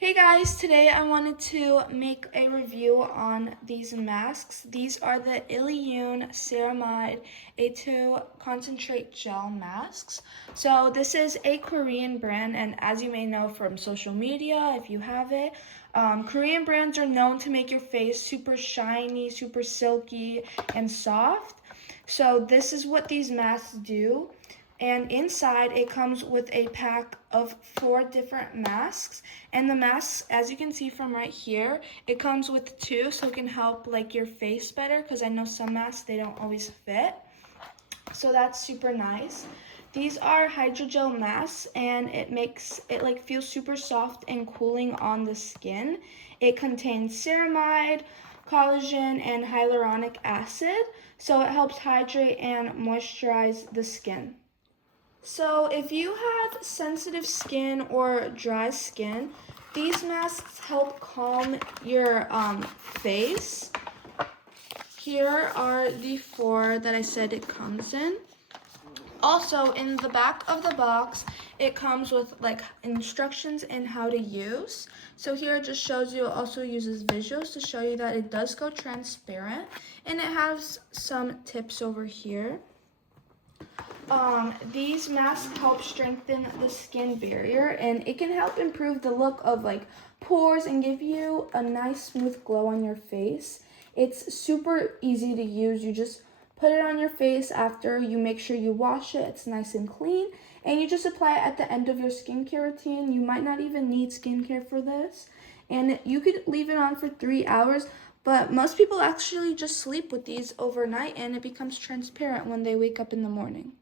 Hey guys, today I wanted to make a review on these masks. These are the Illiyoon Ceramide Ato Concentrate Gel Masks. So this is a Korean brand, and as you may know from social media, if you have it, Korean brands are known to make your face super shiny, super silky, and soft. So this is what these masks do. And inside it comes with a pack of 4 different masks, and the masks, as you can see from right here, it comes with 2 so it can help like your face better, because I know some masks they don't always fit, so that's super nice. These are hydrogel masks, and it makes it like feel super soft and cooling on the skin. It contains ceramide, collagen, and hyaluronic acid, so it helps hydrate and moisturize the skin. So if you have sensitive skin or dry skin, these masks help calm your face. Here are the 4 that I said it comes in. Also, in the back of the box, it comes with like instructions in how to use. So here it just shows you, it also uses visuals to show you that it does go transparent, and it has some tips over here. These masks help strengthen the skin barrier, and it can help improve the look of like pores and give you a nice smooth glow on your face. It's super easy to use. You just put it on your face after you make sure you wash it. It's nice and clean, and you just apply it at the end of your skincare routine. You might not even need skincare for this, and you could leave it on for 3 hours, but most people actually just sleep with these overnight and it becomes transparent when they wake up in the morning.